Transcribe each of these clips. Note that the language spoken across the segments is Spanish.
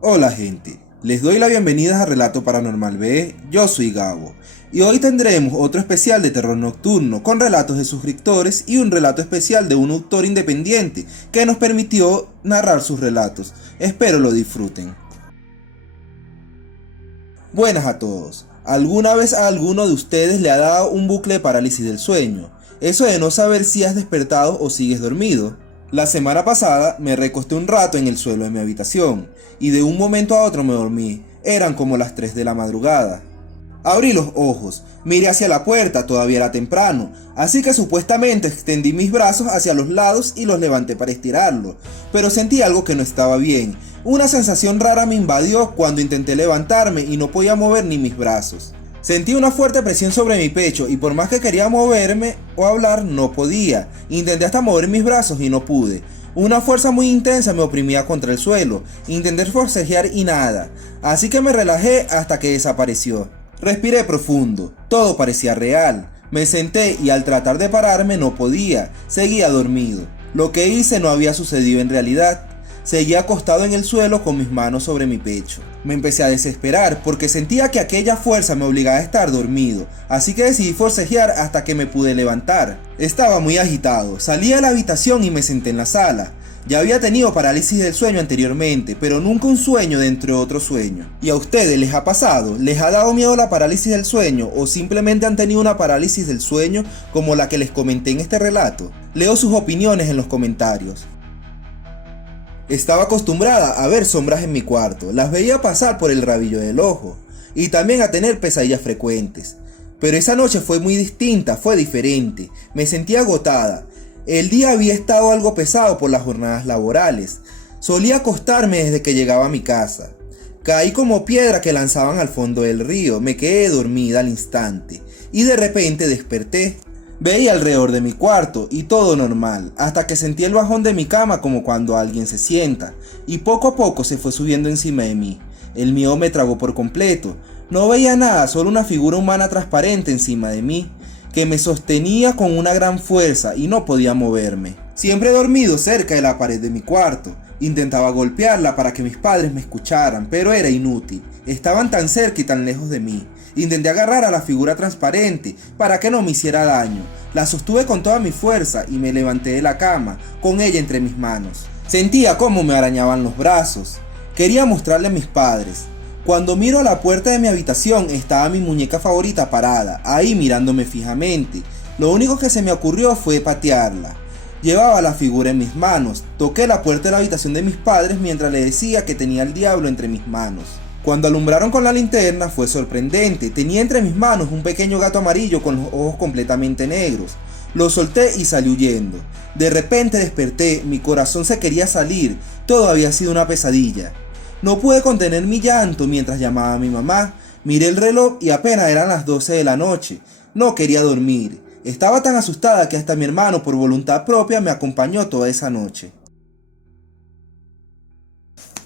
Hola gente, les doy la bienvenida a Relato Paranormal B, yo soy Gabo, y hoy tendremos otro especial de terror nocturno con relatos de suscriptores y un relato especial de un autor independiente que nos permitió narrar sus relatos. Espero lo disfruten. Buenas a todos. ¿Alguna vez a alguno de ustedes le ha dado un bucle de parálisis del sueño? Eso de no saber si has despertado o sigues dormido. La semana pasada me recosté un rato en el suelo de mi habitación y de un momento a otro me dormí. Eran como las 3 de la madrugada. Abrí los ojos, miré hacia la puerta, todavía era temprano, así que supuestamente extendí mis brazos hacia los lados y los levanté para estirarlos, pero sentí algo que no estaba bien. Una sensación rara me invadió cuando intenté levantarme y no podía mover ni mis brazos. Sentí una fuerte presión sobre mi pecho y por más que quería moverme o hablar no podía. Intenté hasta mover mis brazos y no pude. Una fuerza muy intensa me oprimía contra el suelo. Intenté forcejear y nada, así que me relajé hasta que desapareció. Respiré profundo, todo parecía real. Me senté y al tratar de pararme no podía, seguía dormido. Lo que hice no había sucedido en realidad. Seguía acostado en el suelo con mis manos sobre mi pecho. Me empecé a desesperar porque sentía que aquella fuerza me obligaba a estar dormido, así que decidí forcejear hasta que me pude levantar. Estaba muy agitado, salí a la habitación y me senté en la sala. Ya había tenido parálisis del sueño anteriormente, pero nunca un sueño dentro de otro sueño. ¿Y a ustedes les ha pasado? ¿Les ha dado miedo la parálisis del sueño o simplemente han tenido una parálisis del sueño como la que les comenté en este relato? Leo sus opiniones en los comentarios. Estaba acostumbrada a ver sombras en mi cuarto, las veía pasar por el rabillo del ojo, y también a tener pesadillas frecuentes. Pero esa noche fue muy distinta, fue diferente, me sentía agotada. El día había estado algo pesado por las jornadas laborales. Solía acostarme desde que llegaba a mi casa. Caí como piedra que lanzaban al fondo del río, me quedé dormida al instante, y de repente desperté. Veía alrededor de mi cuarto y todo normal, hasta que sentí el bajón de mi cama como cuando alguien se sienta, y poco a poco se fue subiendo encima de mí. El miedo me tragó por completo. No veía nada, solo una figura humana transparente encima de mí, que me sostenía con una gran fuerza y no podía moverme. Siempre he dormido cerca de la pared de mi cuarto. Intentaba golpearla para que mis padres me escucharan, pero era inútil. Estaban tan cerca y tan lejos de mí. Intenté agarrar a la figura transparente para que no me hiciera daño. La sostuve con toda mi fuerza y me levanté de la cama, con ella entre mis manos. Sentía cómo me arañaban los brazos. Quería mostrarle a mis padres. Cuando miro a la puerta de mi habitación estaba mi muñeca favorita parada, ahí mirándome fijamente. Lo único que se me ocurrió fue patearla. Llevaba la figura en mis manos. Toqué la puerta de la habitación de mis padres mientras le decía que tenía el diablo entre mis manos. Cuando alumbraron con la linterna fue sorprendente. Tenía entre mis manos un pequeño gato amarillo con los ojos completamente negros. Lo solté y salí huyendo. De repente desperté, mi corazón se quería salir, todo había sido una pesadilla. No pude contener mi llanto mientras llamaba a mi mamá. Miré el reloj y apenas eran las 12 de la noche. No quería dormir. Estaba tan asustada que hasta mi hermano por voluntad propia me acompañó toda esa noche.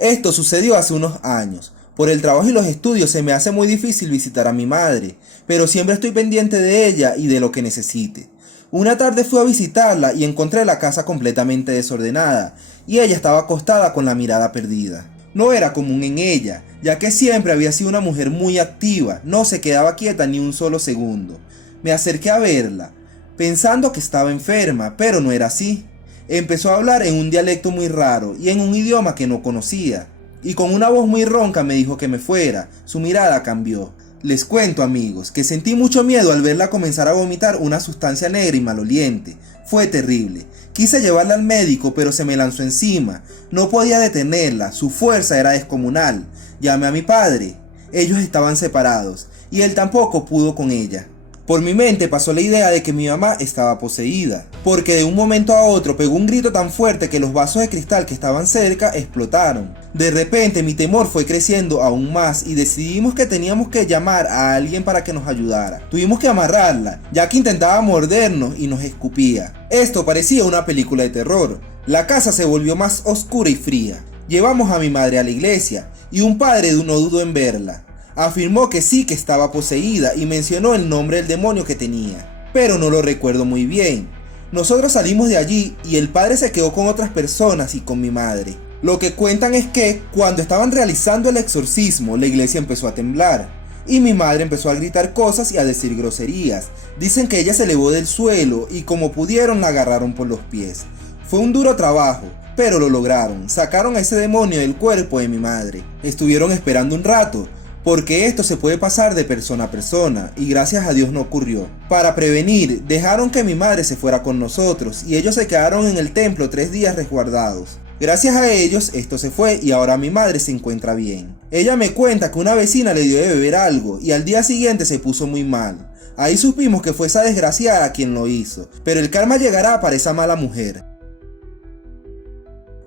Esto sucedió hace unos años. Por el trabajo y los estudios se me hace muy difícil visitar a mi madre, pero siempre estoy pendiente de ella y de lo que necesite. Una tarde fui a visitarla y encontré la casa completamente desordenada, y ella estaba acostada con la mirada perdida. No era común en ella, ya que siempre había sido una mujer muy activa, no se quedaba quieta ni un solo segundo. Me acerqué a verla, pensando que estaba enferma, pero no era así. Empezó a hablar en un dialecto muy raro y en un idioma que no conocía. Y con una voz muy ronca me dijo que me fuera. Su mirada cambió. Les cuento, amigos, que sentí mucho miedo al verla comenzar a vomitar una sustancia negra y maloliente. Fue terrible. Quise llevarla al médico, pero se me lanzó encima. No podía detenerla, su fuerza era descomunal. Llamé a mi padre. Ellos estaban separados, y él tampoco pudo con ella. Por mi mente pasó la idea de que mi mamá estaba poseída, porque de un momento a otro pegó un grito tan fuerte que los vasos de cristal que estaban cerca explotaron. De repente mi temor fue creciendo aún más y decidimos que teníamos que llamar a alguien para que nos ayudara. Tuvimos que amarrarla, ya que intentaba mordernos y nos escupía. Esto parecía una película de terror. La casa se volvió más oscura y fría. Llevamos a mi madre a la iglesia y un padre no dudó en verla. Afirmó que sí que estaba poseída y mencionó el nombre del demonio que tenía, pero no lo recuerdo muy bien. Nosotros salimos de allí y el padre se quedó con otras personas y con mi madre. Lo que cuentan es que cuando estaban realizando el exorcismo, la iglesia empezó a temblar y mi madre empezó a gritar cosas y a decir groserías. Dicen que ella se elevó del suelo y como pudieron la agarraron por los pies. Fue un duro trabajo, pero lo lograron. Sacaron a ese demonio del cuerpo de mi madre. Estuvieron esperando un rato, porque esto se puede pasar de persona a persona, y gracias a Dios no ocurrió. Para prevenir, dejaron que mi madre se fuera con nosotros, y ellos se quedaron en el templo 3 días resguardados. Gracias a ellos esto se fue y ahora mi madre se encuentra bien. Ella me cuenta que una vecina le dio de beber algo y al día siguiente se puso muy mal. Ahí supimos que fue esa desgraciada quien lo hizo, pero el karma llegará para esa mala mujer.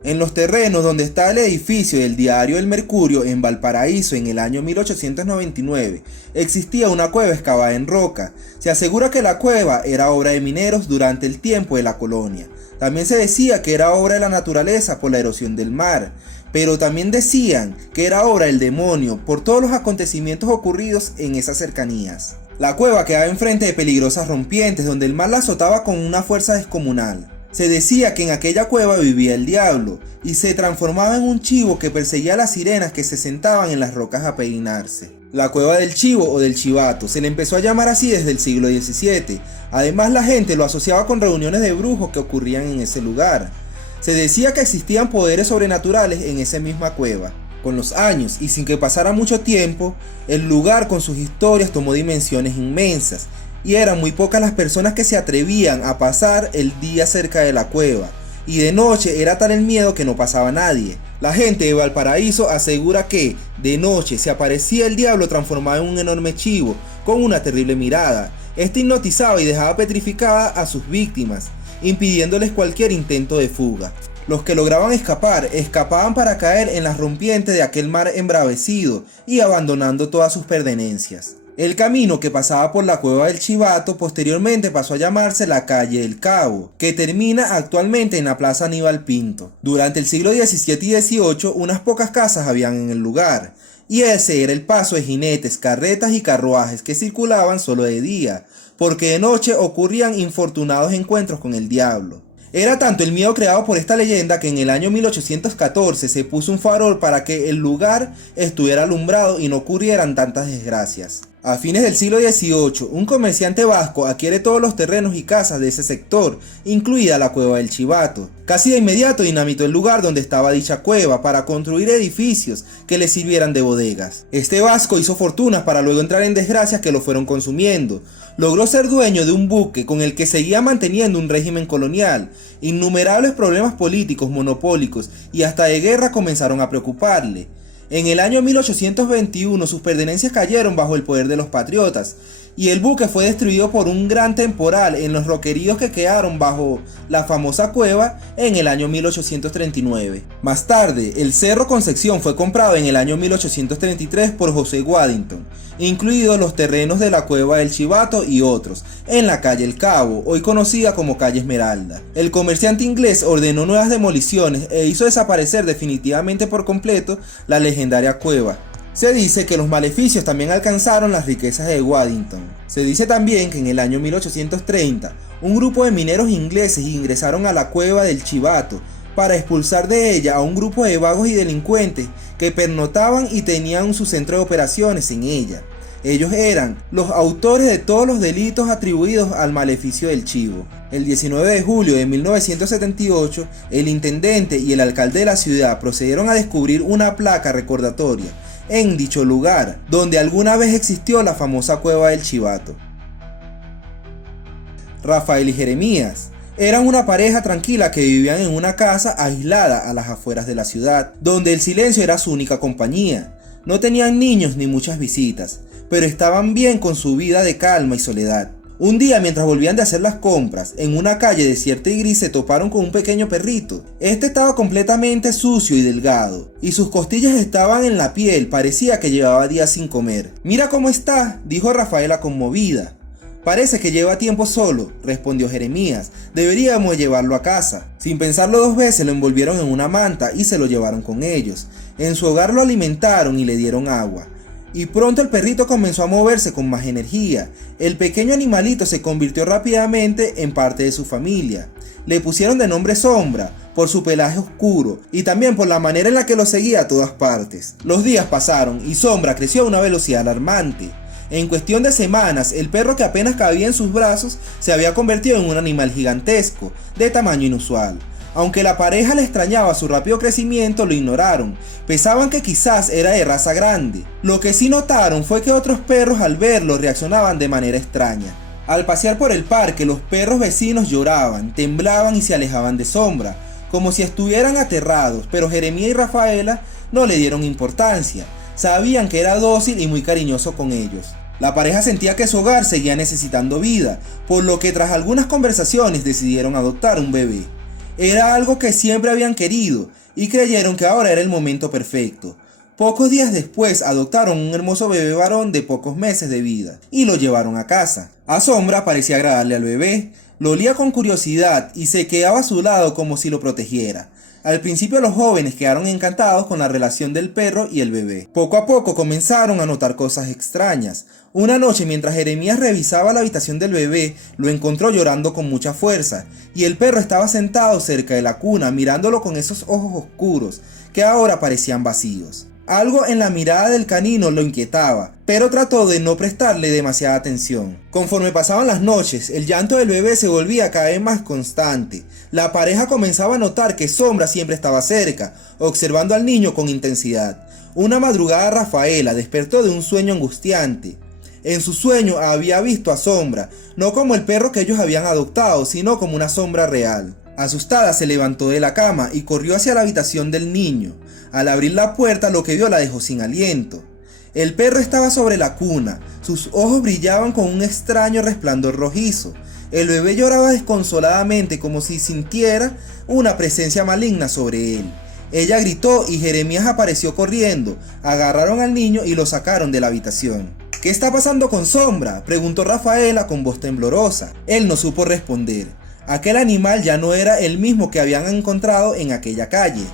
En los terrenos donde está el edificio del diario El Mercurio en Valparaíso en el año 1899, existía una cueva excavada en roca. Se asegura que la cueva era obra de mineros durante el tiempo de la colonia. También se decía que era obra de la naturaleza por la erosión del mar, pero también decían que era obra del demonio por todos los acontecimientos ocurridos en esas cercanías. La cueva quedaba enfrente de peligrosas rompientes donde el mar la azotaba con una fuerza descomunal. Se decía que en aquella cueva vivía el diablo y se transformaba en un chivo que perseguía a las sirenas que se sentaban en las rocas a peinarse. La cueva del chivo o del chivato se le empezó a llamar así desde el siglo XVII. Además, la gente lo asociaba con reuniones de brujos que ocurrían en ese lugar. Se decía que existían poderes sobrenaturales en esa misma cueva. Con los años y sin que pasara mucho tiempo, el lugar con sus historias tomó dimensiones inmensas y eran muy pocas las personas que se atrevían a pasar el día cerca de la cueva, y de noche era tal el miedo que no pasaba nadie. La gente de Valparaíso asegura que de noche se aparecía el diablo transformado en un enorme chivo con una terrible mirada. Este hipnotizaba y dejaba petrificada a sus víctimas, impidiéndoles cualquier intento de fuga. Los que lograban escapar, escapaban para caer en las rompientes de aquel mar embravecido y abandonando todas sus pertenencias. El camino que pasaba por la cueva del Chivato posteriormente pasó a llamarse la calle del Cabo, que termina actualmente en la plaza Aníbal Pinto. Durante el siglo XVII y XVIII unas pocas casas habían en el lugar, y ese era el paso de jinetes, carretas y carruajes que circulaban solo de día, porque de noche ocurrían infortunados encuentros con el diablo. Era tanto el miedo creado por esta leyenda que en el año 1814 se puso un farol para que el lugar estuviera alumbrado y no ocurrieran tantas desgracias. A fines del siglo XVIII, un comerciante vasco adquiere todos los terrenos y casas de ese sector, incluida la cueva del Chivato. Casi de inmediato dinamitó el lugar donde estaba dicha cueva para construir edificios que le sirvieran de bodegas. Este vasco hizo fortunas para luego entrar en desgracias que lo fueron consumiendo. Logró ser dueño de un buque con el que seguía manteniendo un régimen colonial. Innumerables problemas políticos, monopólicos y hasta de guerra comenzaron a preocuparle. En el año 1821 sus pertenencias cayeron bajo el poder de los patriotas y el buque fue destruido por un gran temporal en los roqueríos que quedaron bajo la famosa cueva en el año 1839. Más tarde, el Cerro Concepción fue comprado en el año 1833 por José Waddington, incluidos los terrenos de la cueva del Chivato y otros, en la calle El Cabo, hoy conocida como calle Esmeralda. El comerciante inglés ordenó nuevas demoliciones e hizo desaparecer definitivamente por completo la legendaria cueva. Se dice que los maleficios también alcanzaron las riquezas de Waddington. Se dice también que en el año 1830, un grupo de mineros ingleses ingresaron a la cueva del Chivato para expulsar de ella a un grupo de vagos y delincuentes que pernotaban y tenían su centro de operaciones en ella. Ellos eran los autores de todos los delitos atribuidos al maleficio del chivo. El 19 de julio de 1978, el intendente y el alcalde de la ciudad procedieron a descubrir una placa recordatoria en dicho lugar, donde alguna vez existió la famosa cueva del Chivato. Rafael y Jeremías eran una pareja tranquila que vivían en una casa aislada a las afueras de la ciudad, donde el silencio era su única compañía. No tenían niños ni muchas visitas, pero estaban bien con su vida de calma y soledad. Un día, mientras volvían de hacer las compras, en una calle desierta y gris se toparon con un pequeño perrito. Este estaba completamente sucio y delgado, y sus costillas estaban en la piel, parecía que llevaba días sin comer. «Mira cómo está», dijo Rafaela conmovida. «Parece que lleva tiempo solo», respondió Jeremías. «Deberíamos llevarlo a casa». Sin pensarlo dos veces lo envolvieron en una manta y se lo llevaron con ellos. En su hogar lo alimentaron y le dieron agua. Y pronto el perrito comenzó a moverse con más energía. El pequeño animalito se convirtió rápidamente en parte de su familia. Le pusieron de nombre Sombra, por su pelaje oscuro y también por la manera en la que lo seguía a todas partes. Los días pasaron y Sombra creció a una velocidad alarmante. En cuestión de semanas, el perro que apenas cabía en sus brazos se había convertido en un animal gigantesco, de tamaño inusual. Aunque la pareja le extrañaba su rápido crecimiento, lo ignoraron. Pensaban que quizás era de raza grande. Lo que sí notaron fue que otros perros al verlo reaccionaban de manera extraña. Al pasear por el parque, los perros vecinos lloraban, temblaban y se alejaban de Sombra, como si estuvieran aterrados, pero Jeremías y Rafaela no le dieron importancia. Sabían que era dócil y muy cariñoso con ellos. La pareja sentía que su hogar seguía necesitando vida, por lo que tras algunas conversaciones decidieron adoptar un bebé. Era algo que siempre habían querido y creyeron que ahora era el momento perfecto. Pocos días después adoptaron un hermoso bebé varón de pocos meses de vida y lo llevaron a casa. A Sombra parecía agradarle al bebé, lo olía con curiosidad y se quedaba a su lado como si lo protegiera. Al principio los jóvenes quedaron encantados con la relación del perro y el bebé. Poco a poco comenzaron a notar cosas extrañas. Una noche, mientras Jeremías revisaba la habitación del bebé, lo encontró llorando con mucha fuerza, y el perro estaba sentado cerca de la cuna mirándolo con esos ojos oscuros que ahora parecían vacíos. Algo en la mirada del canino lo inquietaba, pero trató de no prestarle demasiada atención. Conforme pasaban las noches, el llanto del bebé se volvía cada vez más constante. La pareja comenzaba a notar que Sombra siempre estaba cerca, observando al niño con intensidad. Una madrugada Rafaela despertó de un sueño angustiante. En su sueño había visto a Sombra, no como el perro que ellos habían adoptado, sino como una sombra real. Asustada se levantó de la cama y corrió hacia la habitación del niño. Al abrir la puerta, lo que vio la dejó sin aliento. El perro estaba sobre la cuna, sus ojos brillaban con un extraño resplandor rojizo. El bebé lloraba desconsoladamente como si sintiera una presencia maligna sobre él. Ella gritó y Jeremías apareció corriendo. Agarraron al niño y lo sacaron de la habitación. ¿Qué está pasando con Sombra?, preguntó Rafaela con voz temblorosa. Él no supo responder. Aquel animal ya no era el mismo que habían encontrado en aquella calle.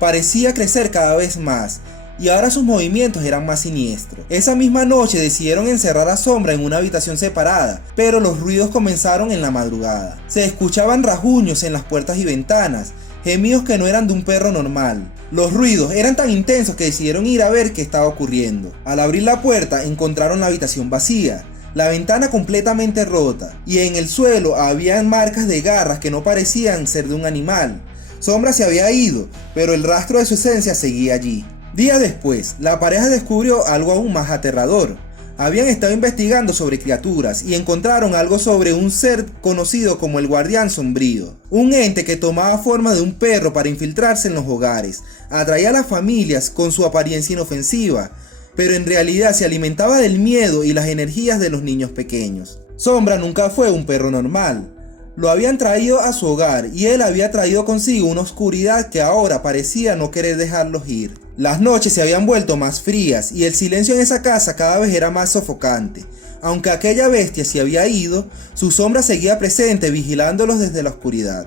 Parecía crecer cada vez más, y ahora sus movimientos eran más siniestros. Esa misma noche decidieron encerrar a Sombra en una habitación separada, pero los ruidos comenzaron en la madrugada. Se escuchaban rasguños en las puertas y ventanas, gemidos que no eran de un perro normal. Los ruidos eran tan intensos que decidieron ir a ver qué estaba ocurriendo. Al abrir la puerta encontraron la habitación vacía, la ventana completamente rota, y en el suelo había marcas de garras que no parecían ser de un animal. Sombra se había ido, pero el rastro de su esencia seguía allí. Días después, la pareja descubrió algo aún más aterrador. Habían estado investigando sobre criaturas y encontraron algo sobre un ser conocido como el Guardián Sombrío. Un ente que tomaba forma de un perro para infiltrarse en los hogares, atraía a las familias con su apariencia inofensiva, pero en realidad se alimentaba del miedo y las energías de los niños pequeños. Sombra nunca fue un perro normal. Lo habían traído a su hogar y él había traído consigo una oscuridad que ahora parecía no querer dejarlos ir. Las noches se habían vuelto más frías y el silencio en esa casa cada vez era más sofocante. Aunque aquella bestia se había ido, su sombra seguía presente vigilándolos desde la oscuridad.